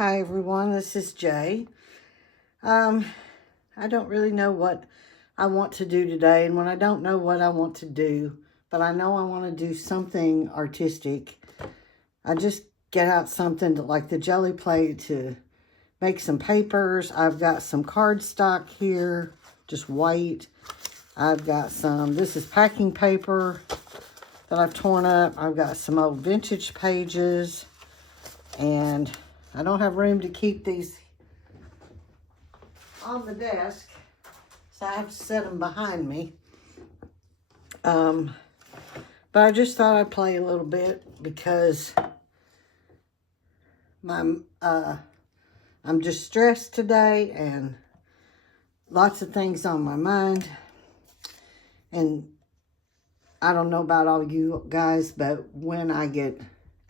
Hi everyone, this is Jay. I don't really know what I want to do today, and when I don't know what I want to do, but I know I want to do something artistic, I just get out something like the jelly plate to make some papers. I've got some cardstock here, just white. I've got this is packing paper that I've torn up. I've got some old vintage pages, and I don't have room to keep these on the desk, so I have to set them behind me. But I just thought I'd play a little bit because I'm just stressed today and lots of things on my mind. And I don't know about all you guys, but when I get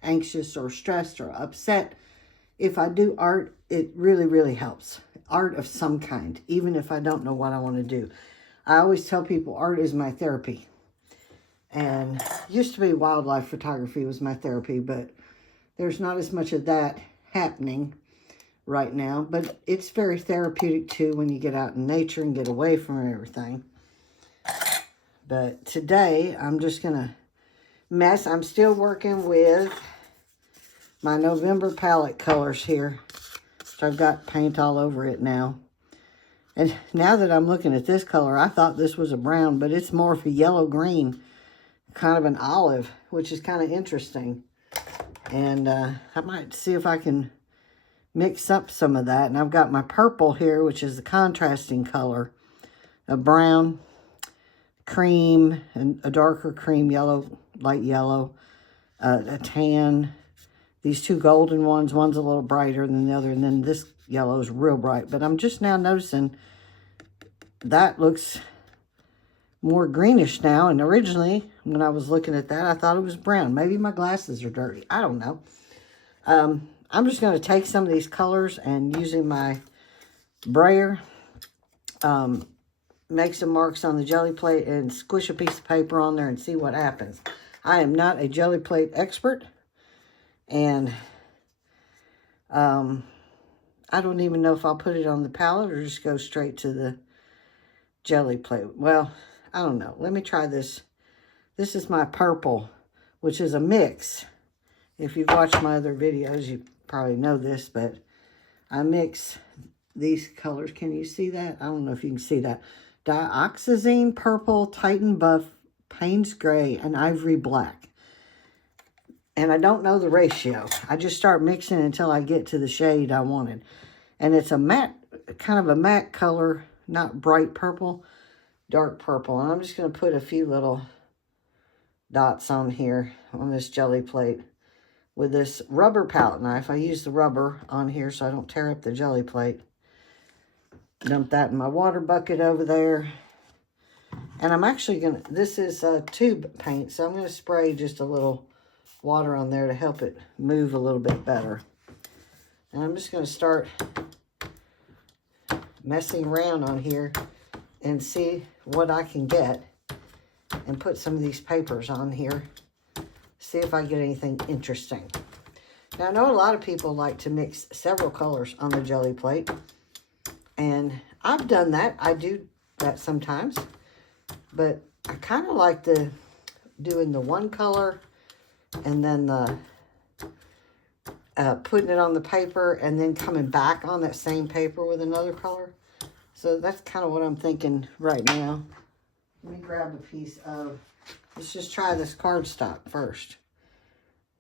anxious or stressed or upset, if I do art, it really, really helps. Art of some kind, even if I don't know what I want to do. I always tell people art is my therapy. And used to be wildlife photography was my therapy, but there's not as much of that happening right now. But it's very therapeutic too when you get out in nature and get away from everything. But today I'm just going to mess. I'm still working with my November palette colors here. So I've got paint all over it now. And now that I'm looking at this color, I thought this was a brown, but it's more of a yellow-green, kind of an olive, which is kind of interesting. And I might see if I can mix up some of that. And I've got my purple here, which is the contrasting color. A brown, cream, and a darker cream yellow, light yellow, a tan. These two golden ones, one's a little brighter than the other, and then this yellow is real bright. But I'm just now noticing that looks more greenish now. And originally, when I was looking at that, I thought it was brown. Maybe my glasses are dirty. I don't know. I'm just going to take some of these colors and using my brayer, make some marks on the jelly plate and squish a piece of paper on there and see what happens. I am not a jelly plate expert. And I don't even know if I'll put it on the palette or just go straight to the jelly plate. Well, I don't know. Let me try this. This is my purple, which is a mix. If you've watched my other videos, you probably know this, but I mix these colors. Can you see that? I don't know if you can see that. Dioxazine purple, Titan buff, Payne's gray, and ivory black. And I don't know the ratio. I just start mixing until I get to the shade I wanted. And it's a matte, kind of a matte color, not bright purple, dark purple. And I'm just going to put a few little dots on here on this jelly plate with this rubber palette knife. I use the rubber on here so I don't tear up the jelly plate. Dump that in my water bucket over there. And I'm actually going to, this is tube paint, so I'm going to spray just a little water on there to help it move a little bit better. And I'm just going to start messing around on here and see what I can get and put some of these papers on here. See if I get anything interesting. Now, I know a lot of people like to mix several colors on the jelly plate. And I've done that. I do that sometimes. But I kind of like doing the one color and then putting it on the paper and then coming back on that same paper with another color. So that's kind of what I'm thinking right now. Let me grab a piece of, let's just try this cardstock first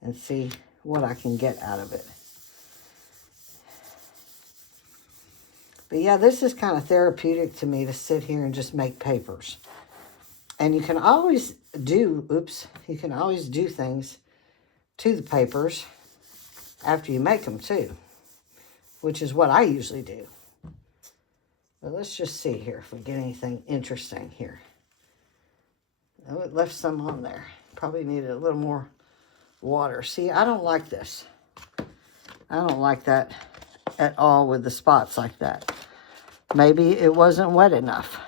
and see what I can get out of it. But yeah, this is kind of therapeutic to me to sit here and just make papers. And you can always do, you can always do things to the papers after you make them too, which is what I usually do. But let's just see here if we get anything interesting here. Oh, it left some on there. Probably needed a little more water. See, I don't like this. I don't like that at all with the spots like that. Maybe it wasn't wet enough.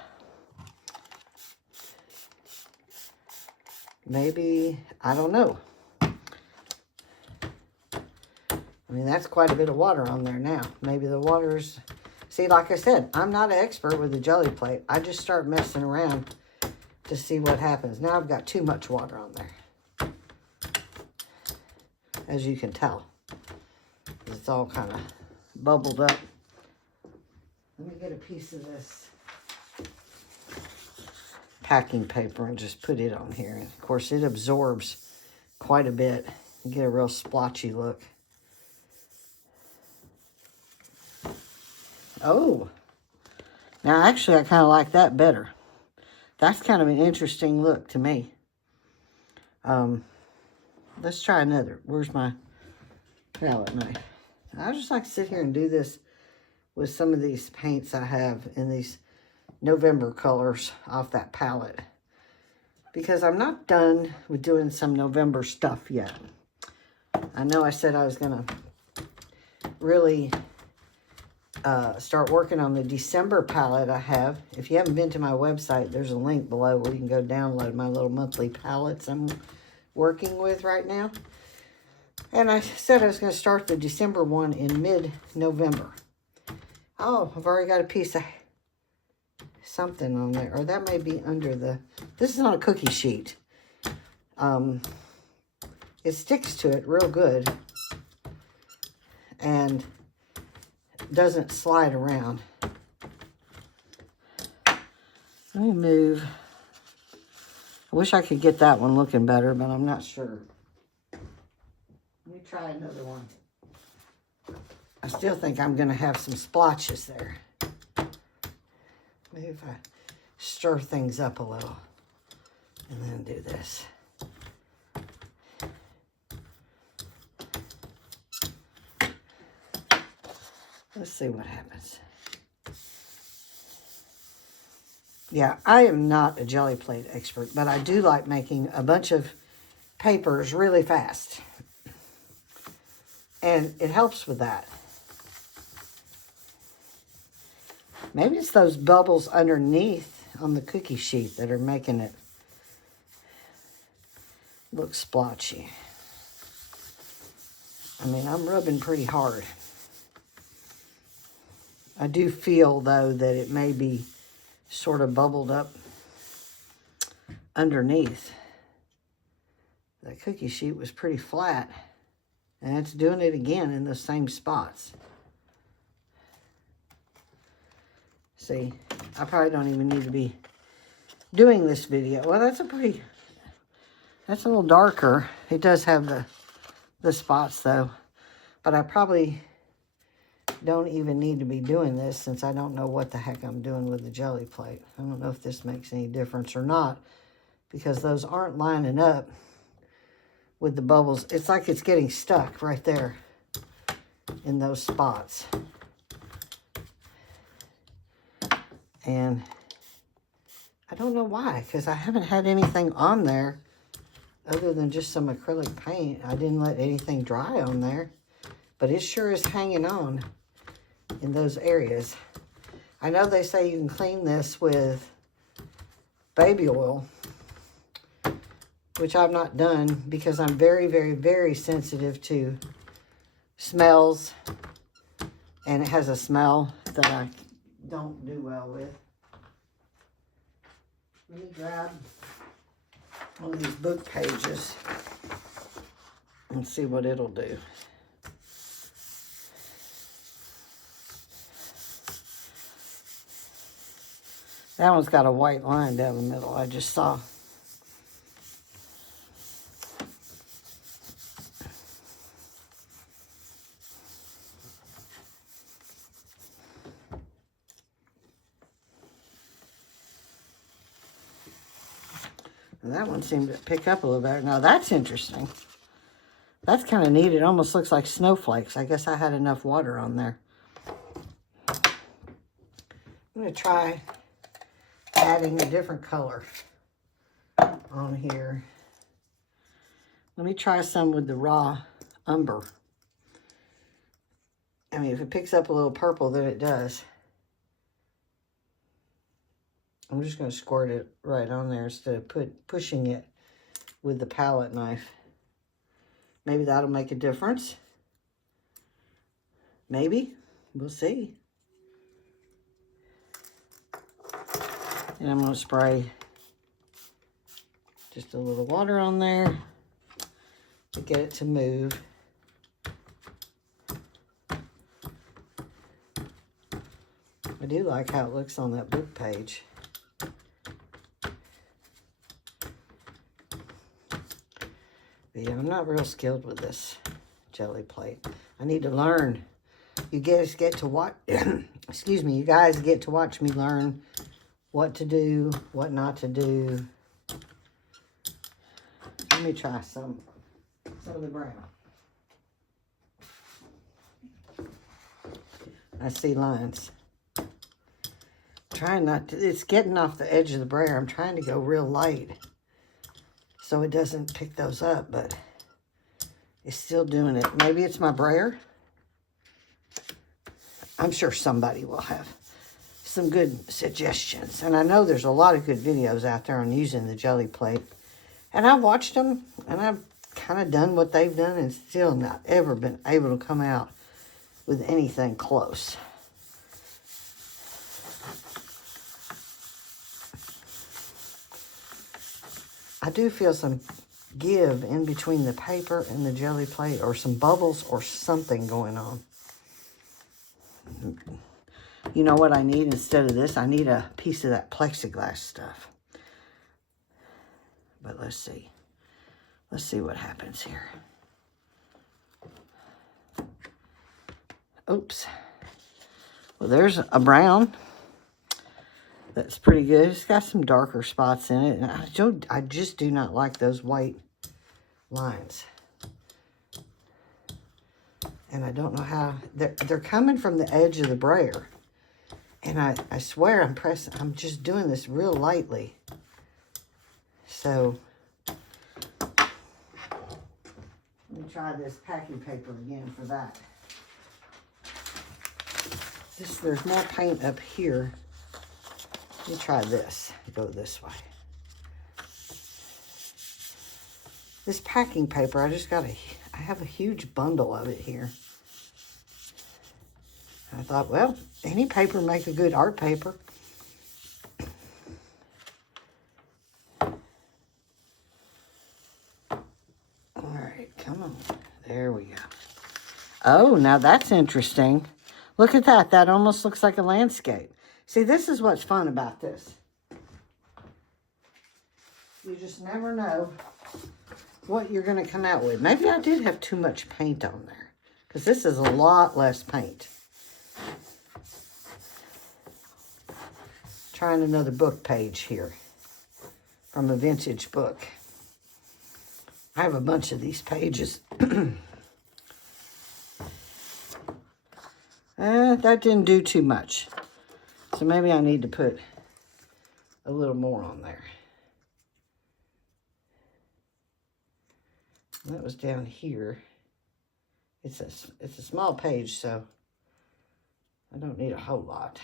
Maybe, I don't know. I mean, that's quite a bit of water on there now. Maybe the water's... See, like I said, I'm not an expert with the jelly plate. I just start messing around to see what happens. Now I've got too much water on there, as you can tell. It's all kind of bubbled up. Let me get a piece of this packing paper and just put it on here. And of course, it absorbs quite a bit. You get a real splotchy look. Oh, now actually I kind of like that better. That's kind of an interesting look to me. Let's try another. Where's my palette knife? I just like to sit here and do this with some of these paints I have in these November colors off that palette, because I'm not done with doing some November stuff yet. I know I said I was gonna really start working on the December palette I have. If you haven't been to my website, there's a link below where you can go download my little monthly palettes I'm working with right now. And I said I was going to start the December one in mid-November. Oh, I've already got a piece of something on there. Or that may be under the... This is on a cookie sheet. It sticks to it real good. And doesn't slide around. Let me move. I wish I could get that one looking better, but I'm not sure. Let me try another one. I still think I'm going to have some splotches there. Maybe if I stir things up a little and then do this. Let's see what happens. Yeah, I am not a jelly plate expert, but I do like making a bunch of papers really fast. And it helps with that. Maybe it's those bubbles underneath on the cookie sheet that are making it look splotchy. I mean, I'm rubbing pretty hard. I do feel, though, that it may be sort of bubbled up underneath. The cookie sheet was pretty flat, and it's doing it again in the same spots. See, I probably don't even need to be doing this video. Well, that's a little darker. It does have the spots, though, but I probably don't even need to be doing this since I don't know what the heck I'm doing with the jelly plate. I don't know if this makes any difference or not, because those aren't lining up with the bubbles. It's like it's getting stuck right there in those spots. And I don't know why, because I haven't had anything on there other than just some acrylic paint. I didn't let anything dry on there, but it sure is hanging on in those areas. I know they say you can clean this with baby oil, which I've not done because I'm very, very, very sensitive to smells, and it has a smell that I don't do well with. Let me grab one of these book pages and see what it'll do. That one's got a white line down the middle, I just saw. And that one seemed to pick up a little better. Now that's interesting. That's kind of neat. It almost looks like snowflakes. I guess I had enough water on there. I'm going to try adding a different color on here. Let me try some with the raw umber. I mean, if it picks up a little purple, then it does. I'm just going to squirt it right on there instead of pushing it with the palette knife. Maybe that'll make a difference. Maybe. We'll see. And I'm going to spray just a little water on there to get it to move. I do like how it looks on that book page. But yeah, I'm not real skilled with this jelly plate. I need to learn. You guys get to watch, excuse me, you guys get to watch me learn what to do, what not to do. Let me try some of the brown. I see lines. Trying not to, it's getting off the edge of the brayer. I'm trying to go real light so it doesn't pick those up, but it's still doing it. Maybe it's my brayer. I'm sure somebody will have some good suggestions. And I know there's a lot of good videos out there on using the jelly plate. And I've watched them, and I've kind of done what they've done and still not ever been able to come out with anything close. I do feel some give in between the paper and the jelly plate, or some bubbles or something going on. You know what I need instead of this? I need a piece of that plexiglass stuff. But let's see. Let's see what happens here. Oops. Well, there's a brown. That's pretty good. It's got some darker spots in it. And I just do not like those white lines. And I don't know how. They're coming from the edge of the brayer. And I swear I'm just doing this real lightly. So, let me try this packing paper again for that. There's more paint up here. Let me try this. Go this way. This packing paper, I have a huge bundle of it here. I thought, well, any paper make a good art paper. All right, come on. There we go. Oh, now that's interesting. Look at that. That almost looks like a landscape. See, this is what's fun about this. You just never know what you're going to come out with. Maybe I did have too much paint on there, because this is a lot less paint. Trying another book page here from a vintage book. I have a bunch of these pages. That didn't do too much. So maybe I need to put a little more on there. That was down here. It's a small page, so I don't need a whole lot.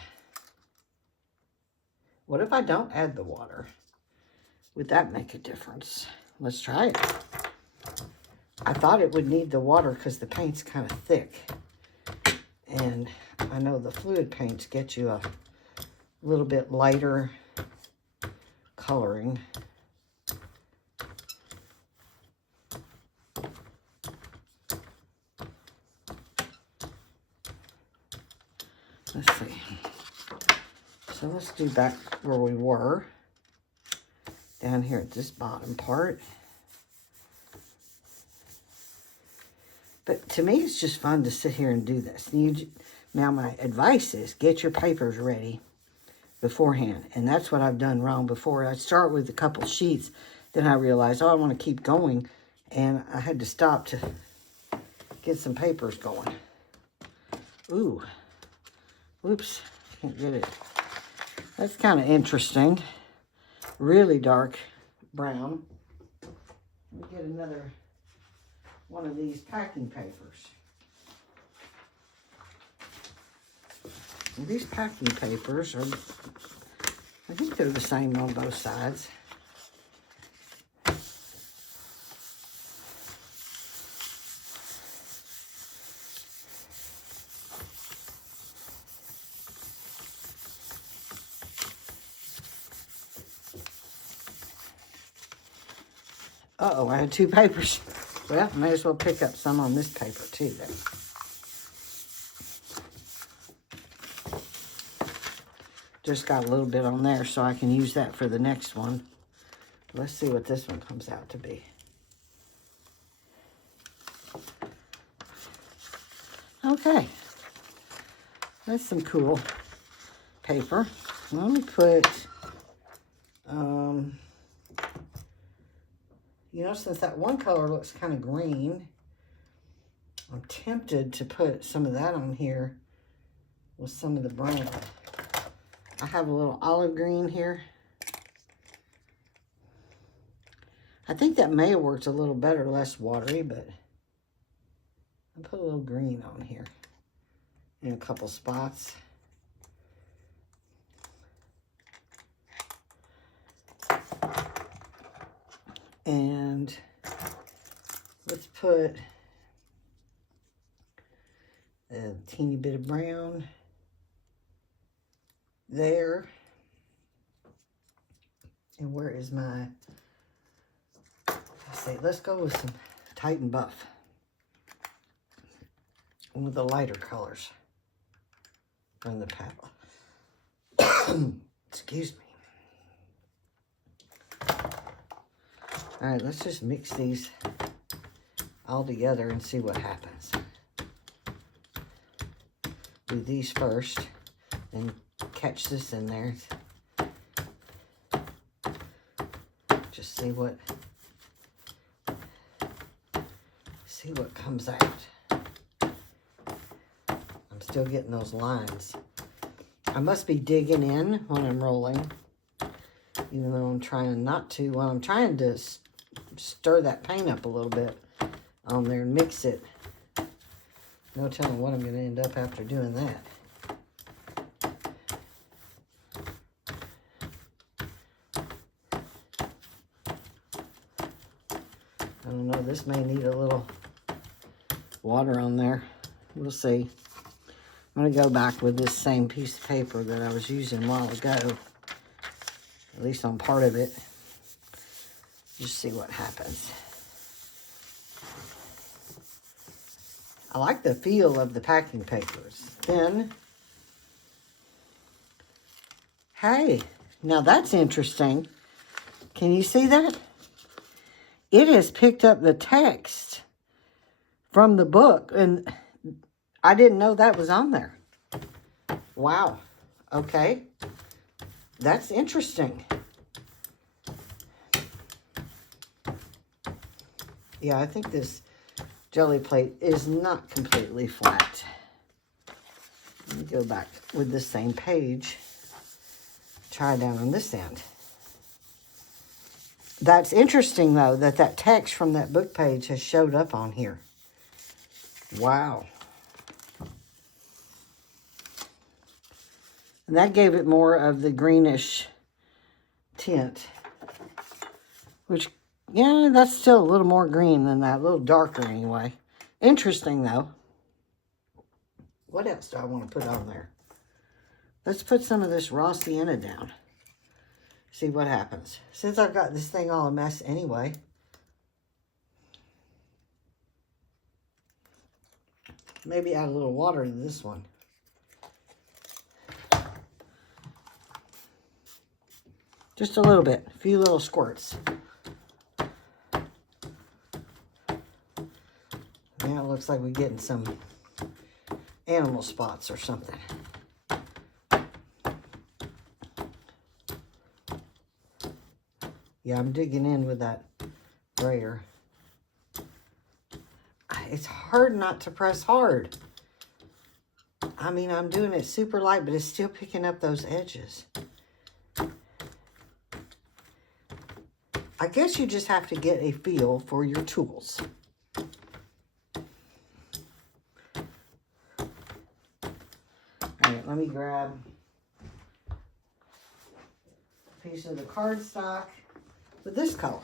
What if I don't add the water? Would that make a difference? Let's try it. I thought it would need the water because the paint's kind of thick. And I know the fluid paints get you a little bit lighter coloring. Let's see. So let's do back where we were. Down here at this bottom part. But to me, it's just fun to sit here and do this. Now, my advice is get your papers ready beforehand. And that's what I've done wrong before. I start with a couple sheets. Then I realize, oh, I want to keep going. And I had to stop to get some papers going. Ooh. Oops. Can't get it. That's kind of interesting. Really dark brown. Let me get another one of these packing papers. And these packing papers are, I think they're the same on both sides. Uh-oh, I had two papers. Well, may as well pick up some on this paper too then. Just got a little bit on there so I can use that for the next one. Let's see what this one comes out to be. Okay. That's some cool paper. Let me put, you know, since that one color looks kind of green, I'm tempted to put some of that on here with some of the brown. I have a little olive green here. I think that may have worked a little better, less watery, but I put a little green on here in a couple spots. And let's put a teeny bit of brown there. And where is my, let's go with some Titan Buff. One of the lighter colors on the palette. Excuse me. All right, let's just mix these all together and see what happens. Do these first and catch this in there. Just see what comes out. I'm still getting those lines. I must be digging in when I'm rolling, even though I'm trying not to. Well, I'm trying to stir that paint up a little bit on there and mix it. No telling what I'm going to end up after doing that. I don't know, this may need a little water on there. We'll see. I'm going to go back with this same piece of paper that I was using a while ago. At least on part of it. Just see what happens. I like the feel of the packing paper. It's thin. Hey, now that's interesting. Can you see that? It has picked up the text from the book, and I didn't know that was on there. Wow. Okay. That's interesting. Yeah, I think this jelly plate is not completely flat. Let me go back with the same page. Try down on this end. That's interesting, though, that text from that book page has showed up on here. Wow. And that gave it more of the greenish tint. Which, yeah, that's still a little more green than that. A little darker, anyway. Interesting, though. What else do I want to put on there? Let's put some of this raw sienna down. See what happens. Since I've got this thing all a mess anyway. Maybe add a little water to this one. Just a little bit. A few little squirts. Now it looks like we're getting some animal spots or something. Yeah, I'm digging in with that brayer. It's hard not to press hard. I mean, I'm doing it super light, but it's still picking up those edges. I guess you just have to get a feel for your tools. All right, let me grab a piece of the cardstock with this color.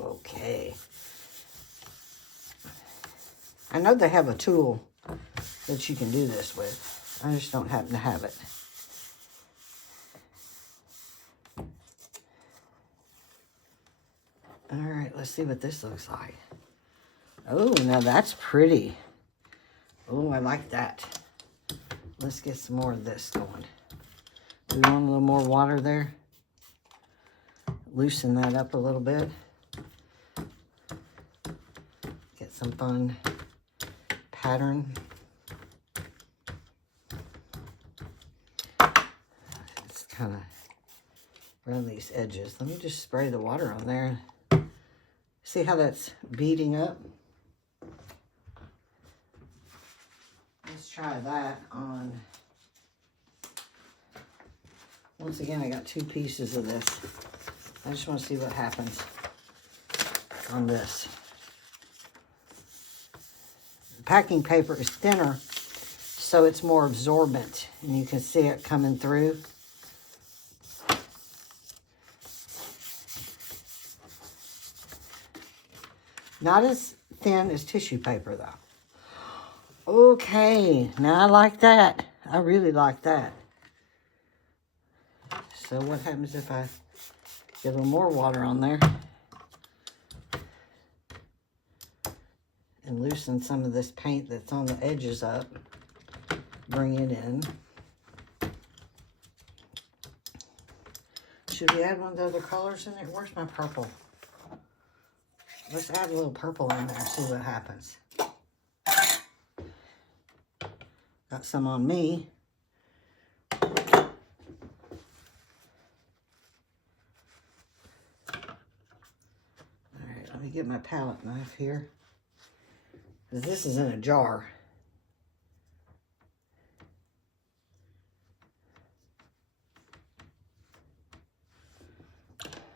Okay. I know they have a tool that you can do this with. I just don't happen to have it. All right, let's see what this looks like. Oh, now that's pretty. Oh, I like that. Let's get some more of this going. Do we want a little more water there? Loosen that up a little bit. Get some fun pattern. It's kind of around these edges. Let me just spray the water on there. See how that's beading up? Let's try that on. Once again, I got 2 pieces of this. I just want to see what happens on this. The packing paper is thinner, so it's more absorbent, and you can see it coming through. Not as thin as tissue paper, though. Okay, now I like that. I really like that. So what happens if I get a little more water on there and loosen some of this paint that's on the edges up, bring it in. Should we add one of the other colors in it? Where's my purple? Let's add a little purple in there and see what happens. Got some on me. All right, let me get my palette knife here. This is in a jar.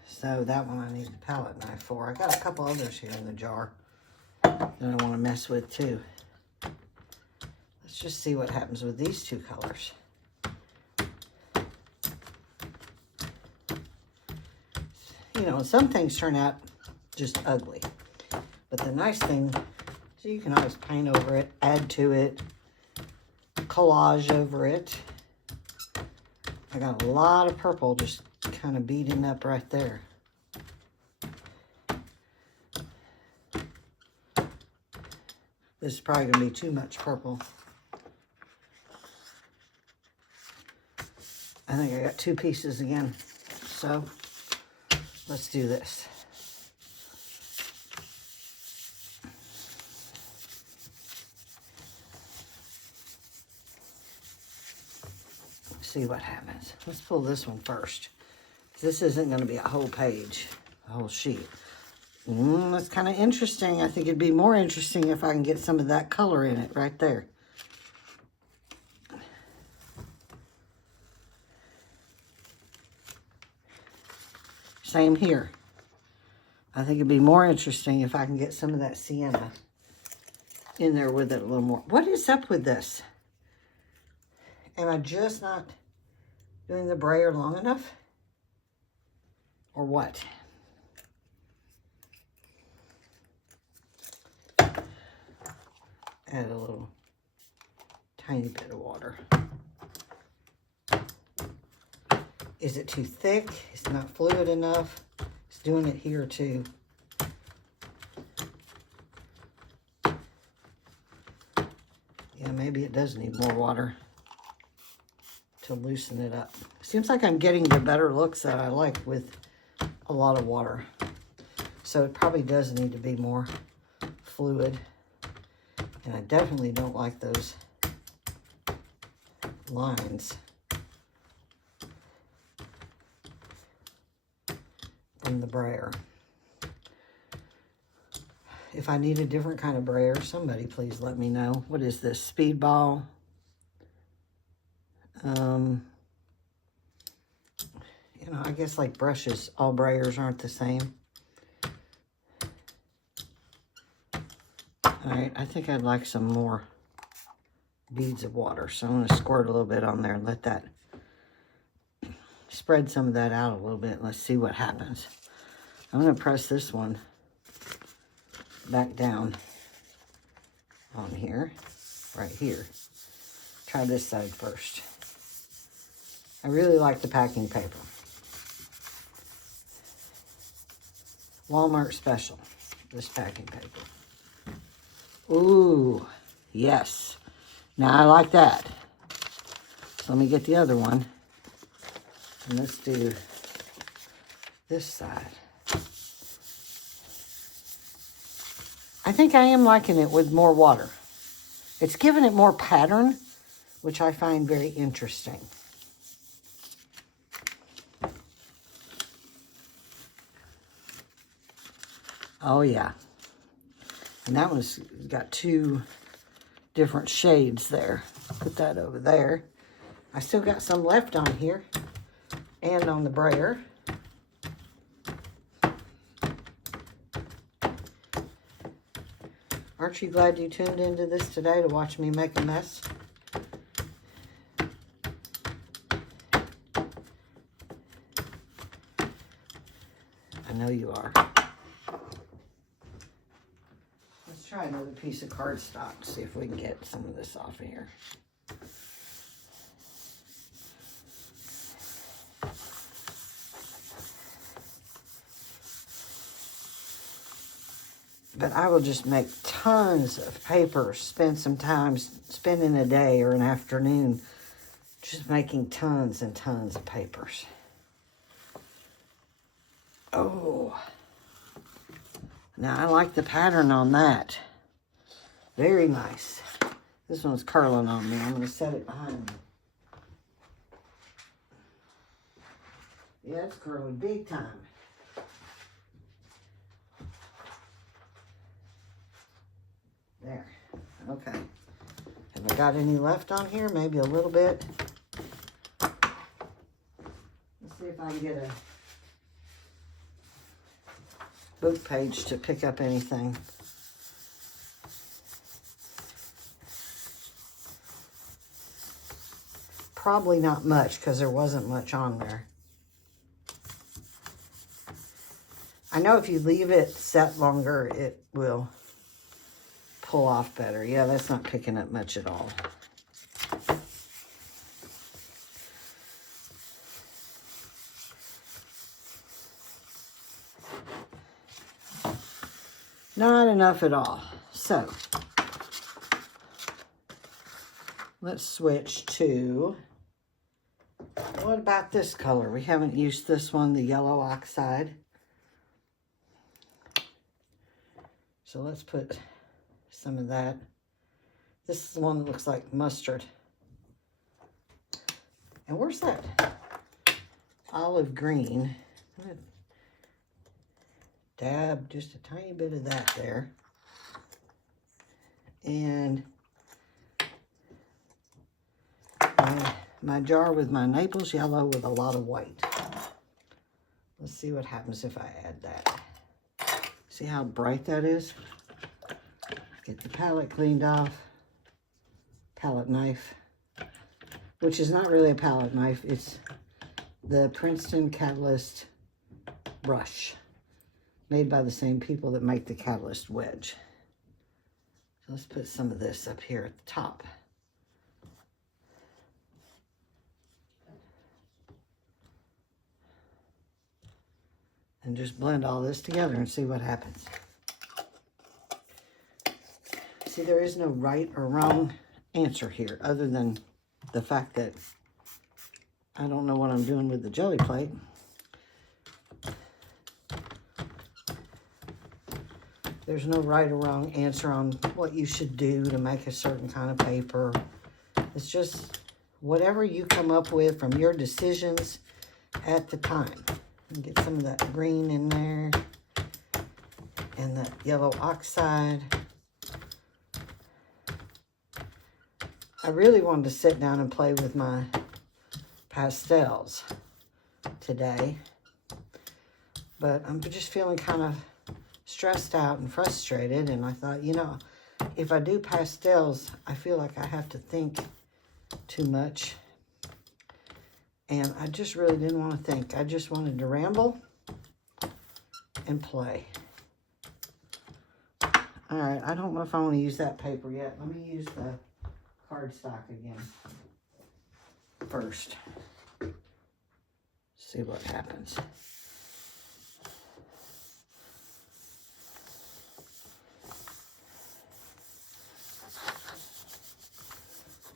So that one I need the palette knife for. I got a couple others here in the jar that I want to mess with too. Let's just see what happens with these 2 colors. You know, some things turn out just ugly. But the nice thing, so you can always paint over it, add to it, collage over it. I got a lot of purple just kind of beading up right there. This is probably going to be too much purple. I think I got 2 pieces again. So let's do this. See what happens. Let's pull this one first. This isn't going to be a whole page, a whole sheet. That's kind of interesting. I think it'd be more interesting if I can get some of that color in it right there. Same here. I think it'd be more interesting if I can get some of that sienna in there with it a little more. What is up with this? Am I just not doing the brayer long enough? Or what? Add a little tiny bit of water. Is it too thick? It's not fluid enough. It's doing it here too. Yeah, maybe it does need more water to loosen it up. Seems like I'm getting the better looks that I like with a lot of water. So it probably does need to be more fluid. And I definitely don't like those lines from the brayer. If I need a different kind of brayer, somebody please let me know. What is this? Speedball. You know, I guess like brushes, all brayers aren't the same. All right, I think I'd like some more beads of water. So I'm going to squirt a little bit on there and let that, spread some of that out a little bit. Let's see what happens. I'm going to press this one back down on here. right here. Try this side first. I really like the packing paper. Walmart special, this packing paper. Ooh, yes. Now I like that. So let me get the other one. And let's do this side. I think I am liking it with more water. It's giving it more pattern, which I find very interesting. Oh yeah. And that one's got 2 different shades there. Put that over there. I still got some left on here and on the brayer. Aren't you glad you tuned into this today to watch me make a mess? I know you are. Let's try another piece of cardstock, see if we can get some of this off of here. But I will just make tons of paper, spend some time, spending a day or an afternoon just making tons and tons of papers. Oh, now I like the pattern on that. Very nice. This one's curling on me. I'm going to set it behind me. Yeah, it's curling big time. There. Okay. Have I got any left on here? Maybe a little bit. Let's see if I can get a book page to pick up anything. Probably not much because there wasn't much on there. I know if you leave it set longer, it will pull off better. Yeah, that's not picking up much at all. Not enough at all. So, let's switch to, what about this color? We haven't used this one, the yellow oxide. So let's put some of that. This is the one that looks like mustard. And where's that olive green? I'm gonna dab just a tiny bit of that there. And my jar with my Naples yellow with a lot of white. Let's see what happens if I add that. See how bright that is? Get the palette cleaned off. Palette knife, which is not really a palette knife. It's the Princeton Catalyst brush, made by the same people that make the Catalyst wedge. So let's put some of this up here at the top. And just blend all this together and see what happens. See, there is no right or wrong answer here, other than the fact that I don't know what I'm doing with the jelly plate. There's no right or wrong answer on what you should do to make a certain kind of paper. It's just whatever you come up with from your decisions at the time. And get some of that green in there and that yellow oxide. I really wanted to sit down and play with my pastels today, but I'm just feeling kind of stressed out and frustrated, and I thought, you know, if I do pastels, I feel like I have to think too much, and I just really didn't want to think. I just wanted to ramble and play. All right, I don't know if I want to use that paper yet. Let me use the cardstock again first. See what happens.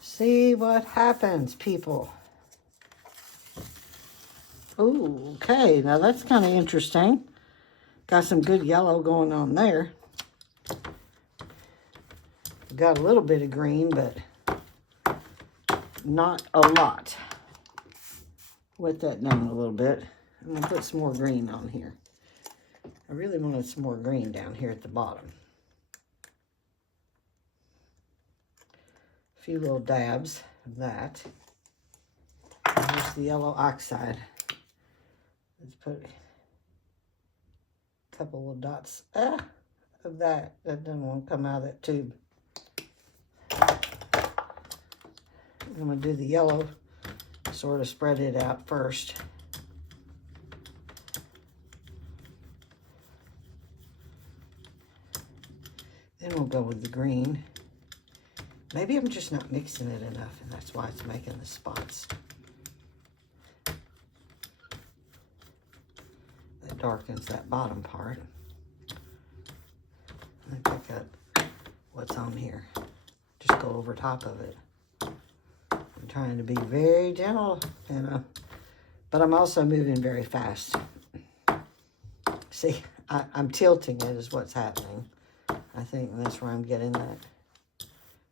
See what happens, people. Ooh, okay, now that's kind of interesting. Got some good yellow going on there. Got a little bit of green, but not a lot. Wet that down a little bit. I'm gonna put some more green on here. I really wanted some more green down here at the bottom. A few little dabs of that. And there's the yellow oxide. Let's put a couple of dots of that. That doesn't want to come out of that tube. I'm going to do the yellow, sort of spread it out first. Then we'll go with the green. Maybe I'm just not mixing it enough, and that's why it's making the spots. That darkens that bottom part. And pick up what's on here. Just go over top of it. I'm trying to be very gentle, but I'm also moving very fast. See, I'm tilting it is what's happening. I think that's where I'm getting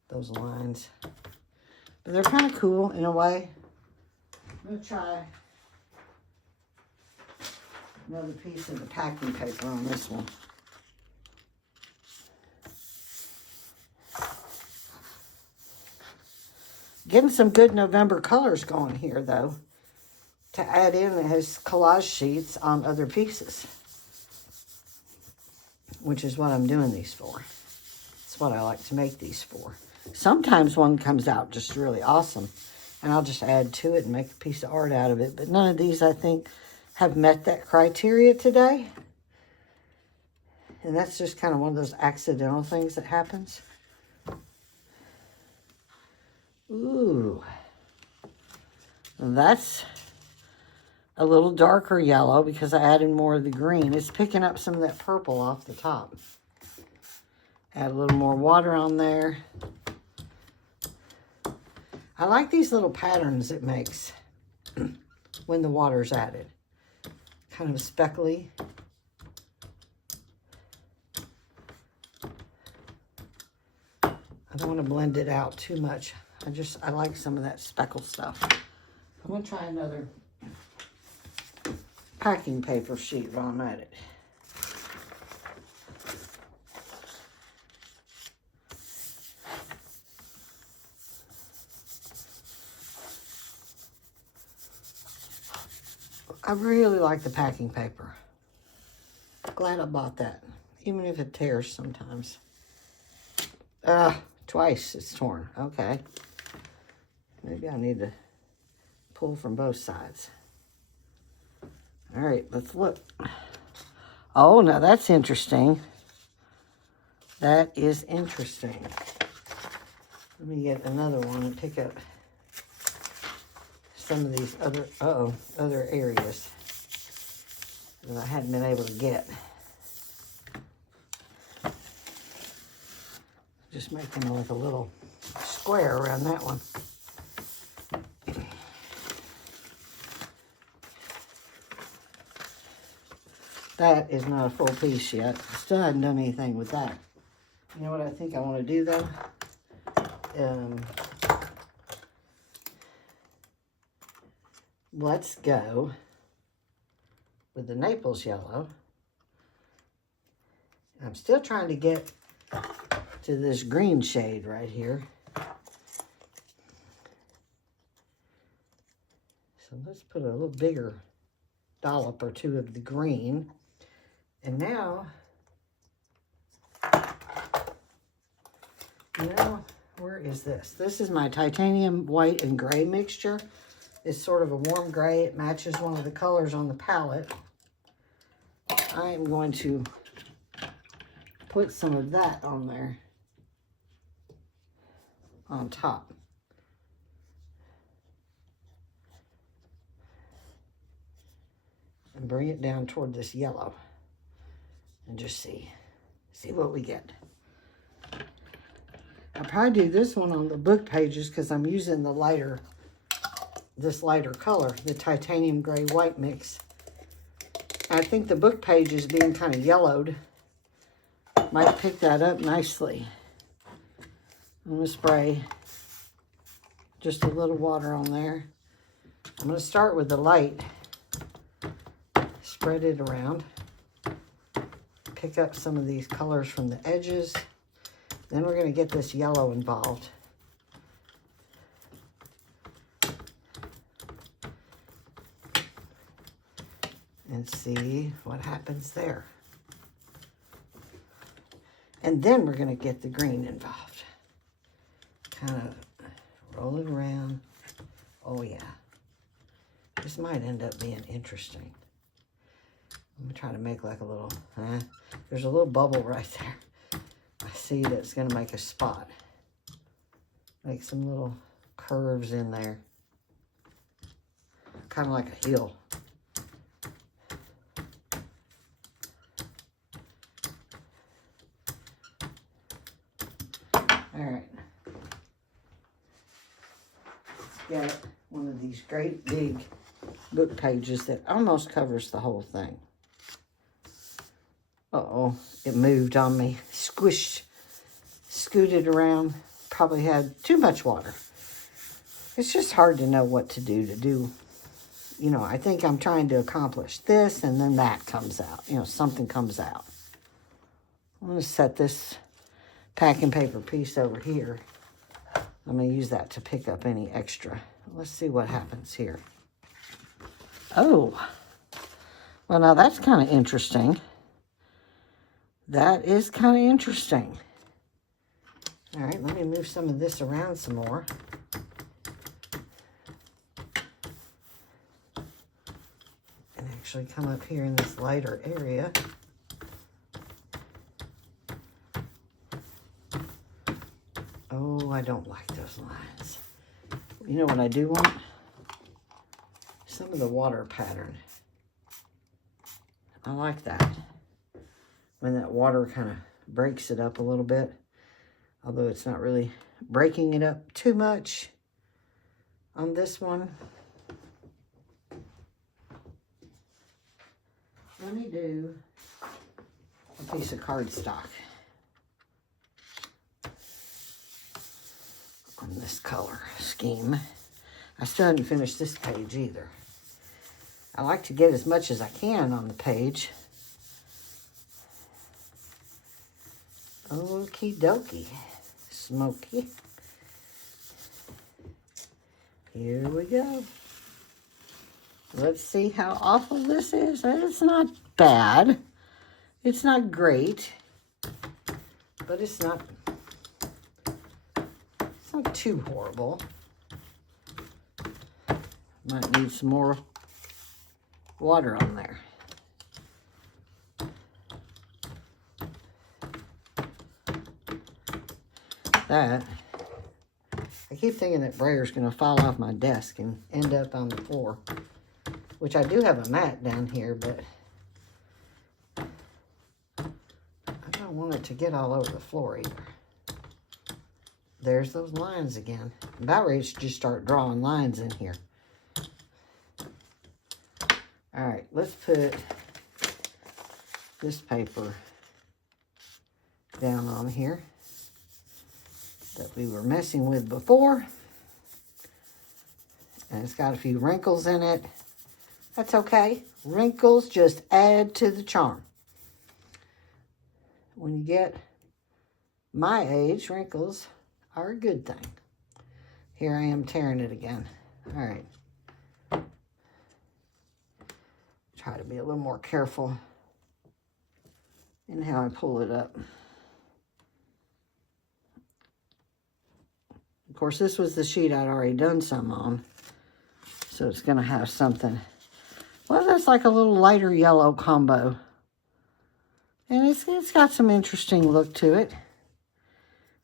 those lines. But they're kind of cool in a way. I'm going to try another piece of the packing paper on this one. Getting some good November colors going here, though, to add in as collage sheets on other pieces, which is what I'm doing these for. It's what I like to make these for. Sometimes one comes out just really awesome, and I'll just add to it and make a piece of art out of it, but none of these, I think, have met that criteria today, and that's just kind of one of those accidental things that happens. Ooh, that's a little darker yellow because I added more of the green. It's picking up some of that purple off the top. Add a little more water on there. I like these little patterns it makes when the water's added. Kind of speckly. I don't want to blend it out too much. I like some of that speckle stuff. I'm going to try another packing paper sheet while I'm at it. I really like the packing paper. Glad I bought that, even if it tears sometimes. Twice it's torn. Okay. Maybe I need to pull from both sides. All right, let's look. Oh, now that's interesting. That is interesting. Let me get another one and pick up some of these other areas that I hadn't been able to get. Just making like a little square around that one. That is not a full piece yet. Still haven't done anything with that. You know what I think I want to do though? Let's go with the Naples yellow. I'm still trying to get to this green shade right here. So let's put a little bigger dollop or two of the green. And now, where is this? This is my titanium white and gray mixture. It's sort of a warm gray. It matches one of the colors on the palette. I am going to put some of that on there. on top. And bring it down toward this yellow. And just see what we get. I'll probably do this one on the book pages because I'm using the lighter, this lighter color, the titanium gray white mix. I think the book pages being kind of yellowed might pick that up nicely. I'm going to spray just a little water on there. I'm going to start with the light. Spread it around. Pick up some of these colors from the edges. Then we're going to get this yellow involved. And see what happens there. And then we're going to get the green involved. Kind of roll it around. Oh yeah. This might end up being interesting. I'm going to try to make like a little, there's a little bubble right there. I see that's going to make a spot. Make some little curves in there. Kind of like a hill. Alright. Let's get one of these great big book pages that almost covers the whole thing. Uh-oh, it moved on me. Squished, scooted around. Probably had too much water. It's just hard to know what to do. You know, I think I'm trying to accomplish this and then that comes out. You know, something comes out. I'm going to set this packing paper piece over here. I'm going to use that to pick up any extra. Let's see what happens here. Oh, well now that's kind of interesting. That is kind of interesting. All right, let me move some of this around some more. And actually come up here in this lighter area. Oh, I don't like those lines. You know what I do want? Some of the water pattern. I like that. When that water kind of breaks it up a little bit. Although it's not really breaking it up too much on this one. Let me do a piece of cardstock on this color scheme. I still haven't finished this page either. I like to get as much as I can on the page. Okie dokie. Smoky. Here we go. Let's see how awful this is. It's not bad. It's not great. But it's not too horrible. Might need some more water on there. That, I keep thinking that braider's going to fall off my desk and end up on the floor, which I do have a mat down here, but I don't want it to get all over the floor either. There's those lines again. I'm about ready to just start drawing lines in here. All right, let's put this paper down on here that we were messing with before. And it's got a few wrinkles in it. That's okay. Wrinkles just add to the charm. When you get my age, wrinkles are a good thing. Here I am tearing it again. All right. Try to be a little more careful in how I pull it up. Of course, this was the sheet I'd already done some on, so it's going to have something. Well, that's like a little lighter yellow combo. And it's got some interesting look to it.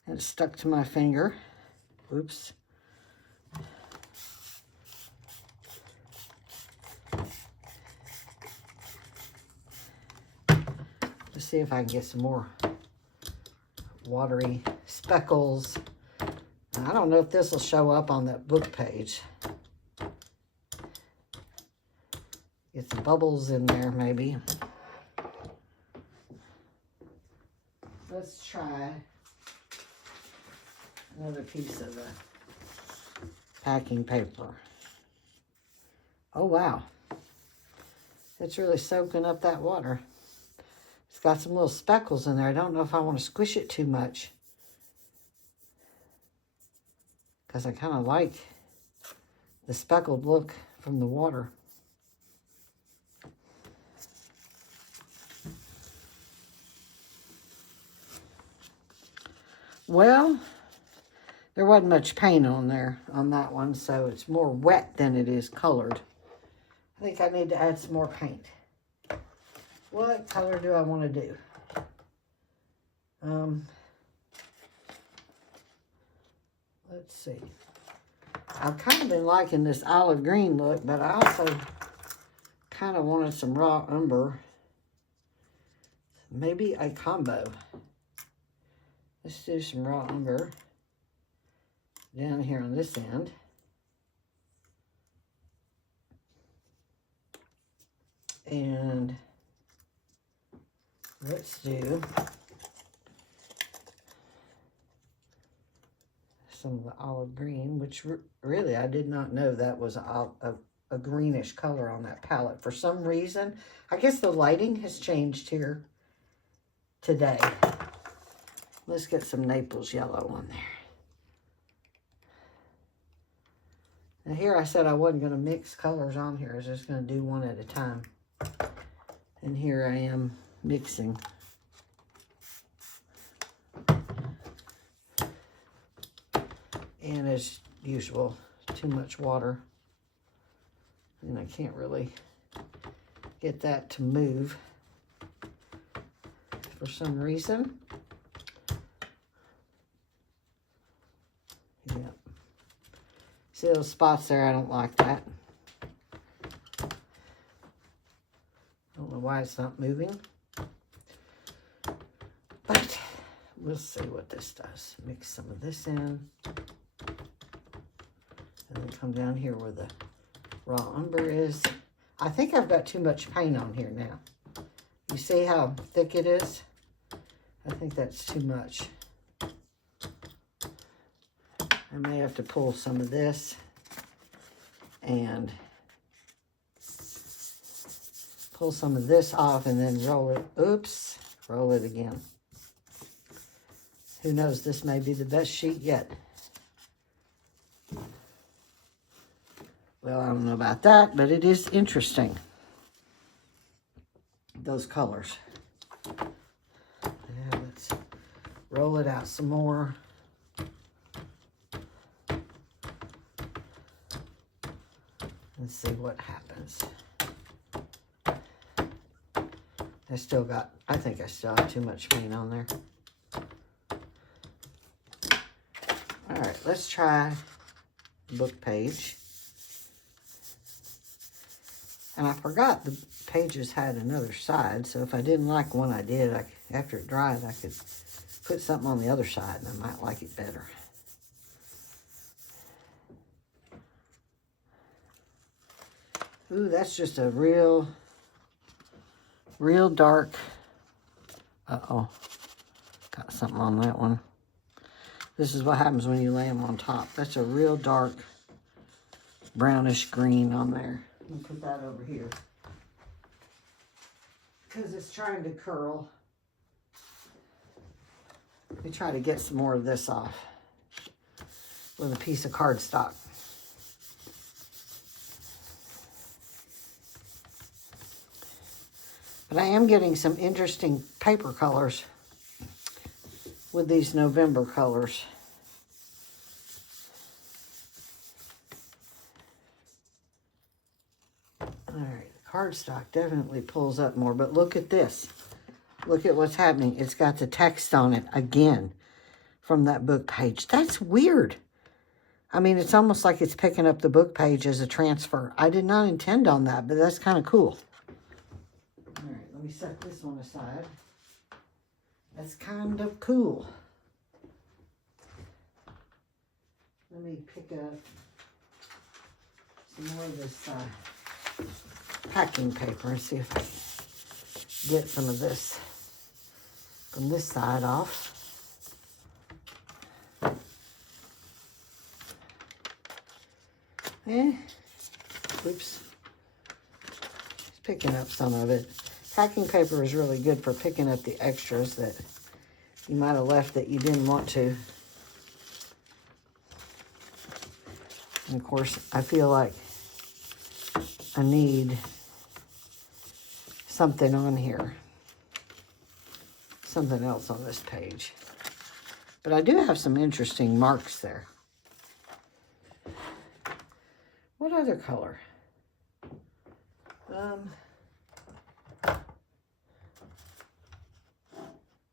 And it's stuck to my finger. Oops. Let's see if I can get some more watery speckles. I don't know if this will show up on that book page. Get some bubbles in there, maybe. Let's try another piece of the packing paper. Oh, wow. It's really soaking up that water. It's got some little speckles in there. I don't know if I want to squish it too much, because I kind of like the speckled look from the water. Well, there wasn't much paint on there on that one, so it's more wet than it is colored. I think I need to add some more paint. What color do I want to do? Let's see. I've kind of been liking this olive green look, but I also kind of wanted some raw umber. Maybe a combo. Let's do some raw umber down here on this end. And let's do some of the olive green, which really I did not know that was a greenish color on that palette. For some reason, I guess the lighting has changed here today. Let's get some Naples yellow on there. Now here I said I wasn't going to mix colors on here. I was just going to do one at a time. And here I am mixing. And as usual, too much water. And I can't really get that to move for some reason. Yep. See those spots there? I don't like that. Don't know why it's not moving. But we'll see what this does. Mix some of this in. And then come down here where the raw umber is. I think I've got too much paint on here now. You see how thick it is? I think that's too much. I may have to pull some of this and pull some of this off and then roll it. Oops, roll it again. Who knows, this may be the best sheet yet. Well, I don't know about that, but it is interesting. Those colors. Yeah, let's roll it out some more. Let's see what happens. I think I still have too much paint on there. All right, let's try the book page. And I forgot the pages had another side, so if I didn't like one I did, after it dries, I could put something on the other side and I might like it better. Ooh, that's just a real dark. Uh-oh, got something on that one. This is what happens when you lay them on top. That's a real dark brownish green on there. Let me put that over here because it's trying to curl. Let me try to get some more of this off with a piece of cardstock. But I am getting some interesting paper colors with these November colors. All right, cardstock definitely pulls up more, but look at this. Look at what's happening. It's got the text on it again from that book page. That's weird. I mean, it's almost like it's picking up the book page as a transfer. I did not intend on that, but that's kind of cool. All right, let me set this one aside. That's kind of cool. Let me pick up some more of this packing paper and see if I can get some of this from this side off. Oops. Just picking up some of it. Packing paper is really good for picking up the extras that you might have left that you didn't want to. And of course, I feel like I need something on here. Something else on this page. But I do have some interesting marks there. What other color?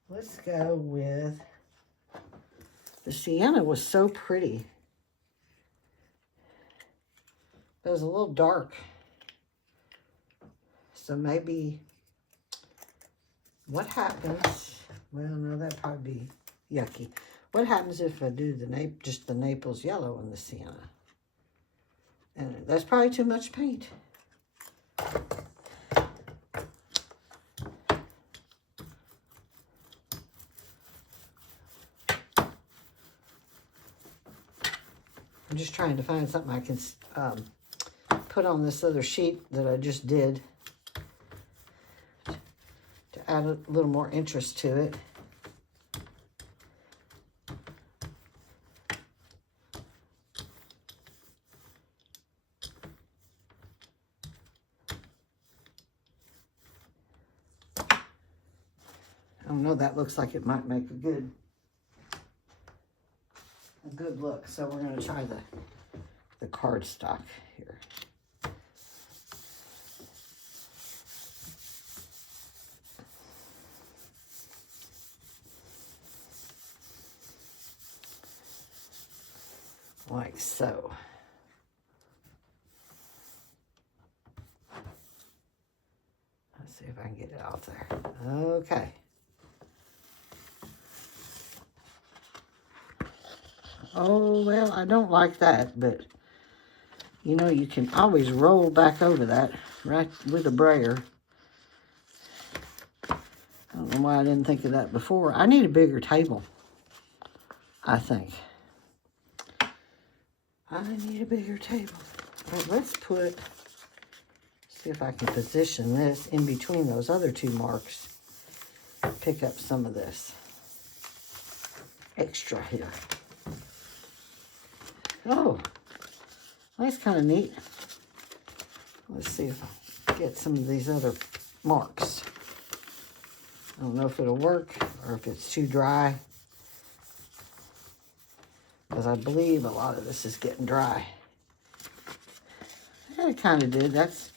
Let's go with, the sienna was so pretty. It was a little dark. So maybe, what happens, well, no, that'd probably be yucky. What happens if I do just the Naples yellow in the sienna? And that's probably too much paint. I'm just trying to find something I can put on this other sheet that I just did to add a little more interest to it. I don't know, that looks like it might make a good look. So we're going to try the cardstock here. Like so. Let's see if I can get it off there. Okay. Oh, well, I don't like that, but you know, you can always roll back over that right with a brayer. I don't know why I didn't think of that before. I need a bigger table, I think. I need a bigger table. All right, let's see if I can position this in between those other two marks. Pick up some of this extra here. Oh, that's kind of neat. Let's see if I get some of these other marks. I don't know if it'll work or if it's too dry, because I believe a lot of this is getting dry. And it kind of did. That's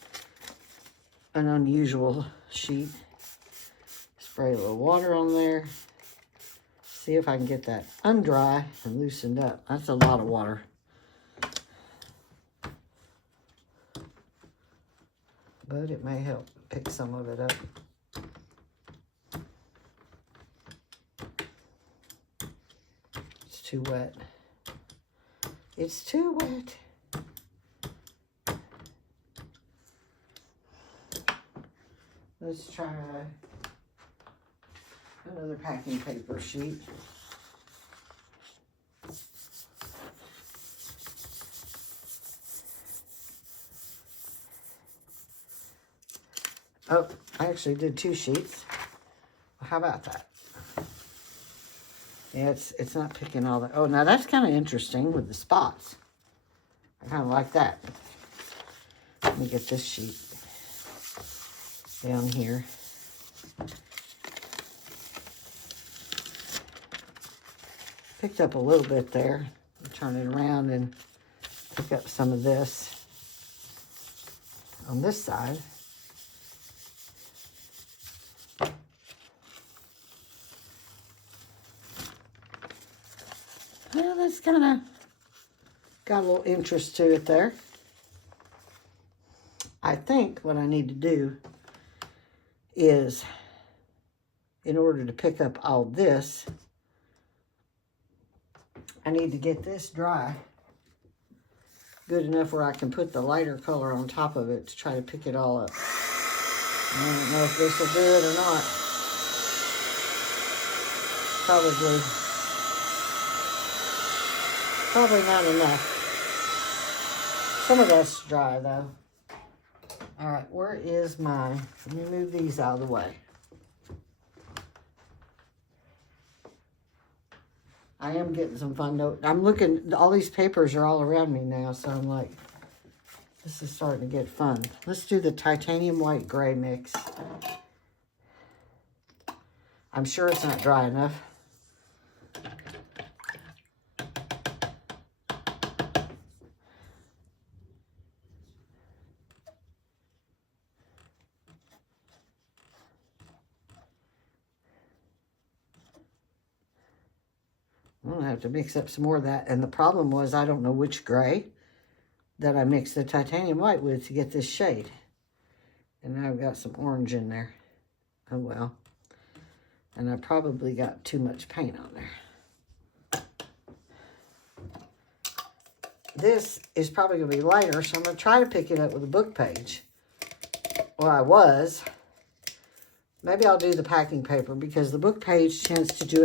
an unusual sheet. Spray a little water on there. See if I can get that undry and loosened up. That's a lot of water. But it may help pick some of it up. It's too wet. It's too wet. Let's try another packing paper sheet. Oh, I actually did 2 sheets. Well, how about that? Yeah, it's not picking all the... Oh, now that's kind of interesting with the spots. I kind of like that. Let me get this sheet down here. Picked up a little bit there. I'll turn it around and pick up some of this on this side. Well, that's kind of Got a little interest to it there. I think what I need to do is, in order to pick up all this, I need to get this dry good enough where I can put the lighter color on top of it to try to pick it all up. I don't know if this will do it or not. Probably not enough. Some of that's dry though. All right, where is mine? Let me move these out of the way. I am getting some fun notes. I'm looking, all these papers are all around me now, so I'm like, this is starting to get fun. Let's do the titanium white gray mix. I'm sure it's not dry enough. I'm gonna have to mix up some more of that. And the problem was I don't know which gray that I mixed the titanium white with to get this shade. And now I've got some orange in there. Oh well. And I probably got too much paint on there. This is probably gonna be lighter, so I'm gonna try to pick it up with a book page. Well, I was. Maybe I'll do the packing paper because the book page tends to do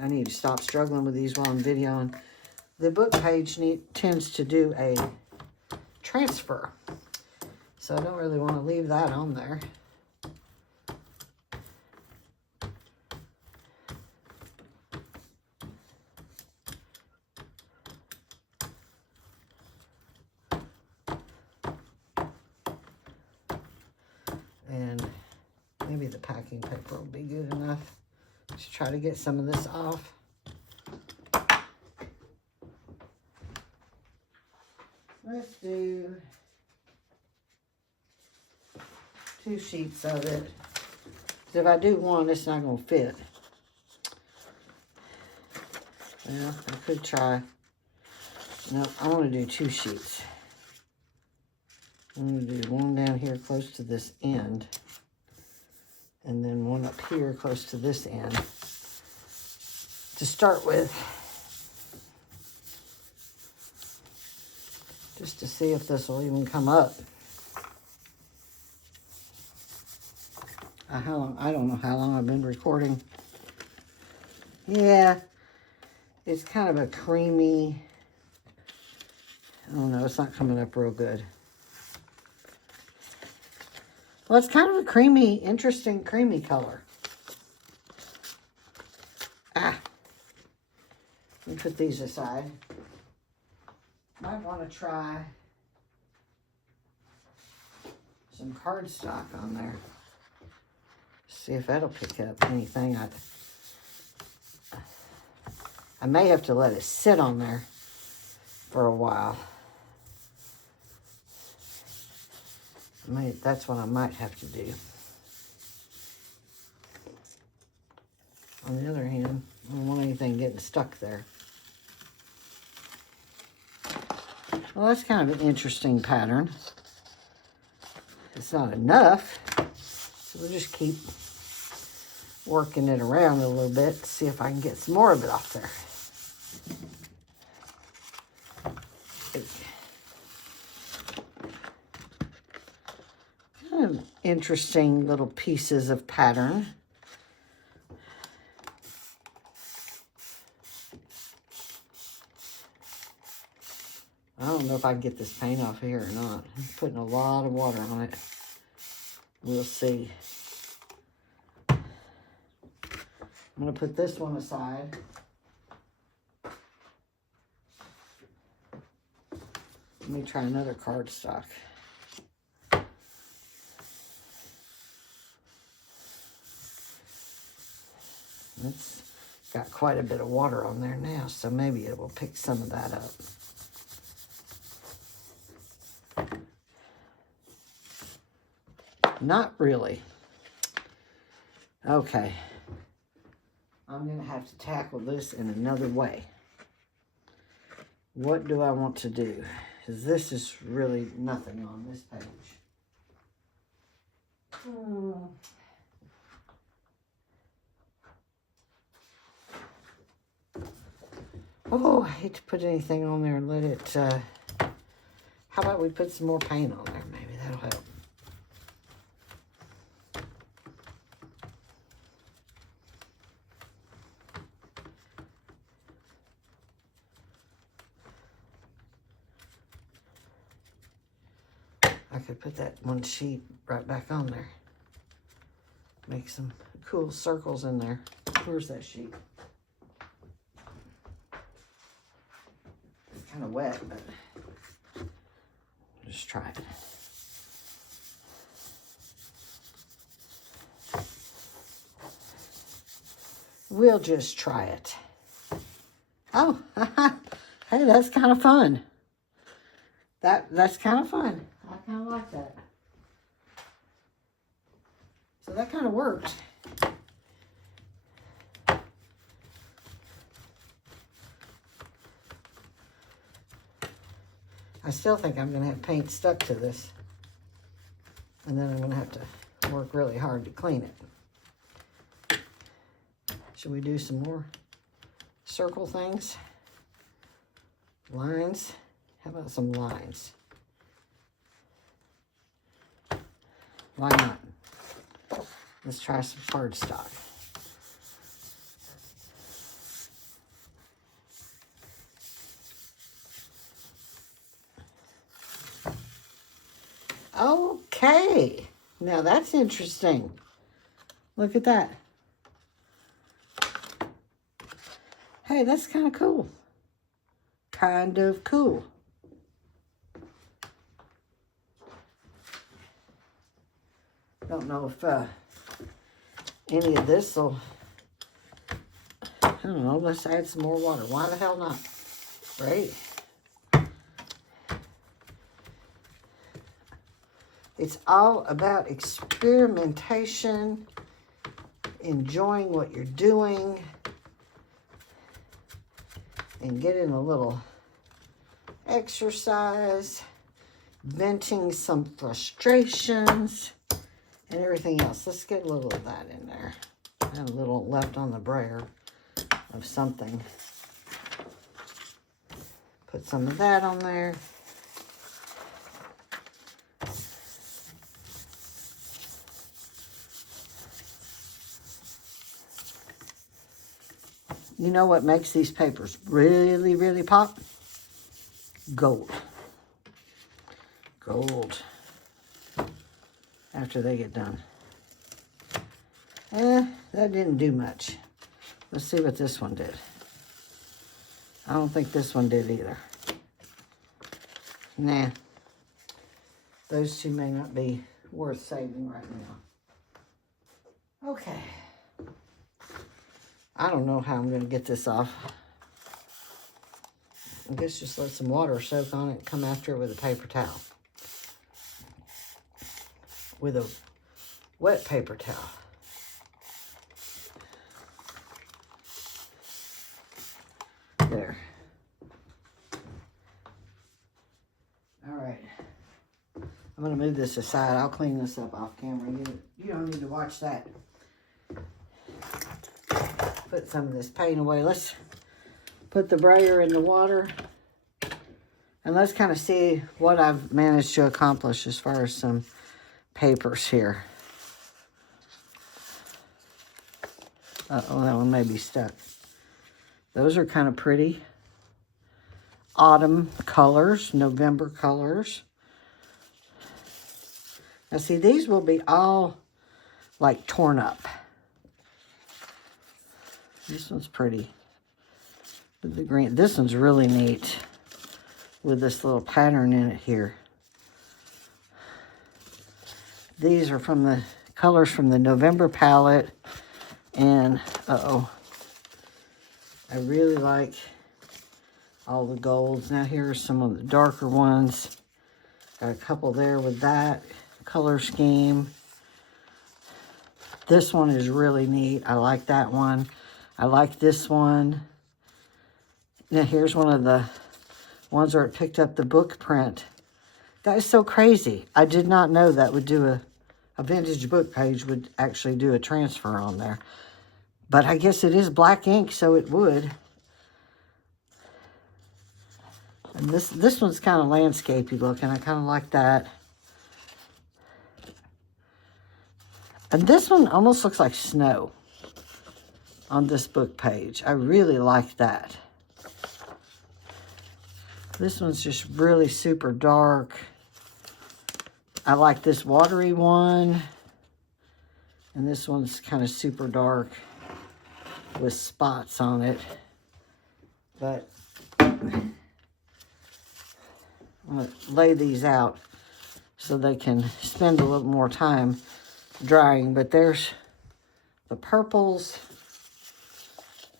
I need to stop struggling with these while I'm videoing. The book page tends to do a transfer. So I don't really want to leave that on there. And maybe the packing paper will be good enough to try to get some of this off. Let's do 2 sheets of it. If I do one, it's not going to fit. Well, I could try. No, I want to do 2 sheets. I'm going to do one down here close to this end. And then one up here close to this end. To start with. Just to see if this will even come up. I don't know how long I've been recording. Yeah, it's kind of a creamy, I don't know, it's not coming up real good. Well, it's kind of a creamy, interesting creamy color. Let me put these aside. Might want to try some cardstock on there. See if that'll pick up anything. I may have to let it sit on there for a while. That's what I might have to do. On the other hand, I don't want anything getting stuck there. Well, that's kind of an interesting pattern. It's not enough, so we'll just keep working it around a little bit to see if I can get some more of it off there. Kind of interesting little pieces of pattern. I don't know if I can get this paint off here or not. I'm putting a lot of water on it. We'll see. I'm going to put this one aside. Let me try another cardstock. It's got quite a bit of water on there now, so maybe it will pick some of that up. Not really. Okay. I'm going to have to tackle this in another way. what do I want to do? Because this is really nothing on this page. Oh, I hate to put anything on there and let it, how about we put some more paint on there? Maybe that'll help. I could put that one sheet right back on there. Make some cool circles in there. Where's that sheet? It's kind of wet, but just try it. We'll just try it. Oh, hey, that's kind of fun. That's kind of fun. I kind of like that. So that kind of worked. I still think I'm going to have paint stuck to this. And then I'm going to have to work really hard to clean it. Should we do some more circle things? Lines? How about some lines? Why not? Let's try some cardstock. Okay, now that's interesting. Look at that. Hey, that's kind of cool. Kind of cool. Don't know if any of this will, I don't know, let's add some more water. Why the hell not? Right? It's all about experimentation, enjoying what you're doing, and getting a little exercise, venting some frustrations, and everything else. Let's get a little of that in there. I have a little left on the brayer of something. Put some of that on there. You know what makes these papers really, really pop? Gold. Gold. After they get done. That didn't do much. Let's see what this one did. I don't think this one did either. Nah. Those two may not be worth saving right now. Okay. I don't know how I'm going to get this off. I guess just let some water soak on it and come after it with a paper towel. With a wet paper towel. There. All right. I'm going to move this aside. I'll clean this up off camera. You don't need to watch that. Put some of this paint away. Let's put the brayer in the water. And let's kind of see what I've managed to accomplish as far as some papers here. Uh-oh, that one may be stuck. Those are kind of pretty. Autumn colors, November colors. Now see, these will be all like torn up. This one's pretty with the green. This one's really neat with this little pattern in it here. These are from the colors from the November palette. And, uh-oh, I really like all the golds. Now here are some of the darker ones. Got a couple there with that color scheme. This one is really neat. I like that one. I like this one. Now here's one of the ones where it picked up the book print. That is so crazy. I did not know that would do a vintage book page would actually do a transfer on there. But I guess it is black ink, so it would. And this one's kind of landscapey looking. I kind of like that. And this one almost looks like snow on this book page. I really like that. This one's just really super dark. I like this watery one. And this one's kind of super dark with spots on it. But I'm going to lay these out so they can spend a little more time drying. But there's the purples.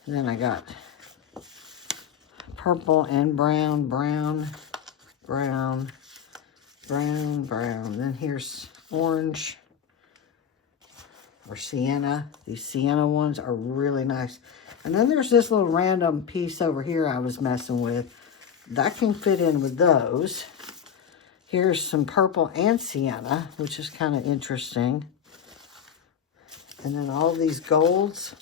And then I got purple and brown, brown, brown, brown, brown. Then here's orange or sienna. These sienna ones are really nice. And then there's this little random piece over here I was messing with. That can fit in with those. Here's some purple and sienna, which is kind of interesting. And then all these golds.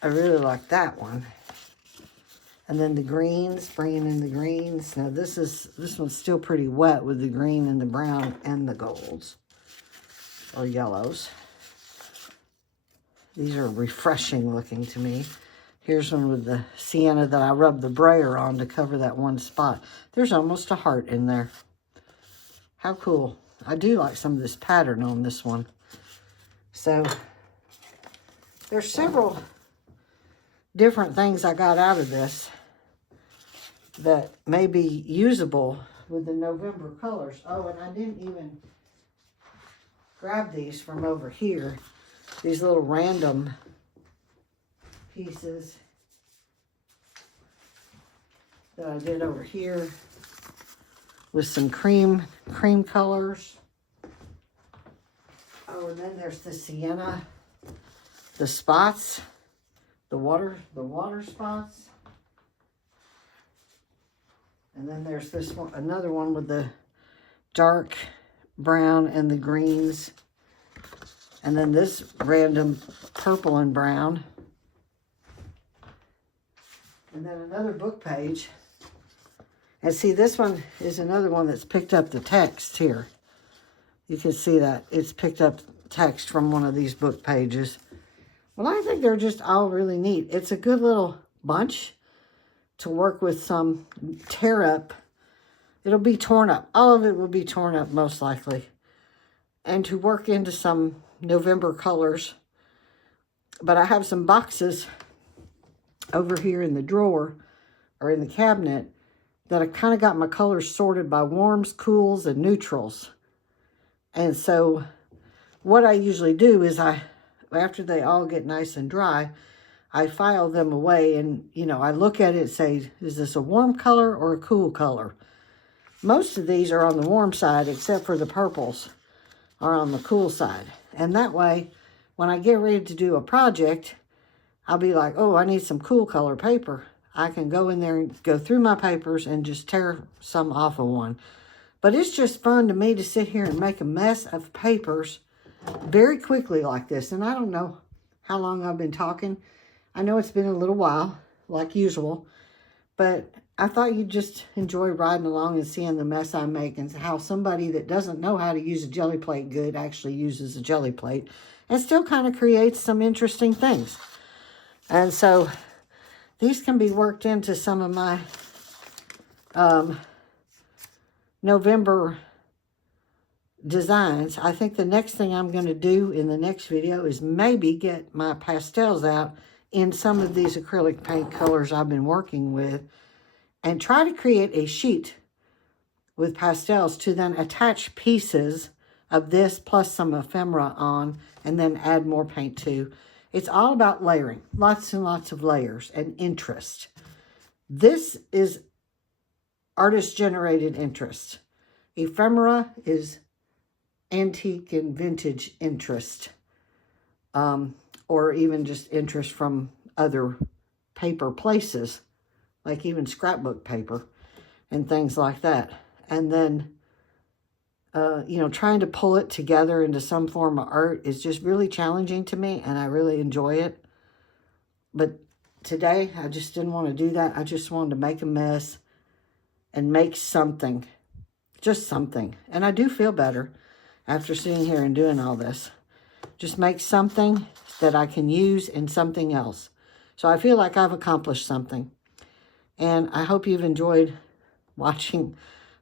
I really like that one. And then the greens, bringing in the greens. Now this one's still pretty wet with the green and the brown and the golds or yellows. These are refreshing looking to me. Here's one with the sienna that I rubbed the brayer on to cover that one spot. There's almost a heart in there. How cool. I do like some of this pattern on this one. So there's several different things I got out of this that may be usable with the November colors. Oh, and I didn't even grab these from over here. These little random pieces that I did over here with some cream colors. Oh, and then there's the sienna, the spots. The water spots. And then there's this one, another one with the dark brown and the greens. And then this random purple and brown. And then another book page. And see, this one is another one that's picked up the text here. You can see that it's picked up text from one of these book pages. Well, I think they're just all really neat. It's a good little bunch to work with some tear up. It'll be torn up. All of it will be torn up most likely. And to work into some November colors. But I have some boxes over here in the drawer or in the cabinet that I kind of got my colors sorted by warms, cools, and neutrals. And so what I usually do is after they all get nice and dry, I file them away and, I look at it and say, is this a warm color or a cool color? Most of these are on the warm side, except for the purples are on the cool side. And that way, when I get ready to do a project, I'll be like, oh, I need some cool color paper. I can go in there and go through my papers and just tear some off of one. But it's just fun to me to sit here and make a mess of papers very quickly like this. And I don't know how long I've been talking. I know it's been a little while, like usual, but I thought you'd just enjoy riding along and seeing the mess I make and how somebody that doesn't know how to use a jelly plate good actually uses a jelly plate and still kind of creates some interesting things. And so these can be worked into some of my November designs. I think the next thing I'm going to do in the next video is maybe get my pastels out in some of these acrylic paint colors I've been working with and try to create a sheet with pastels to then attach pieces of this plus some ephemera on and then add more paint to. It's all about layering, lots and lots of layers and interest. This is artist-generated interest. Ephemera is antique and vintage interest, or even just interest from other paper places, like even scrapbook paper and things like that. And then, you know, trying to pull it together into some form of art is just really challenging to me, and I really enjoy it. But today, I just didn't want to do that. I just wanted to make a mess and make something, just something. And I do feel better after sitting here and doing all this. Just make something that I can use in something else. So I feel like I've accomplished something. And I hope you've enjoyed watching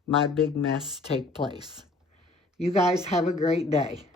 my big mess take place. You guys have a great day.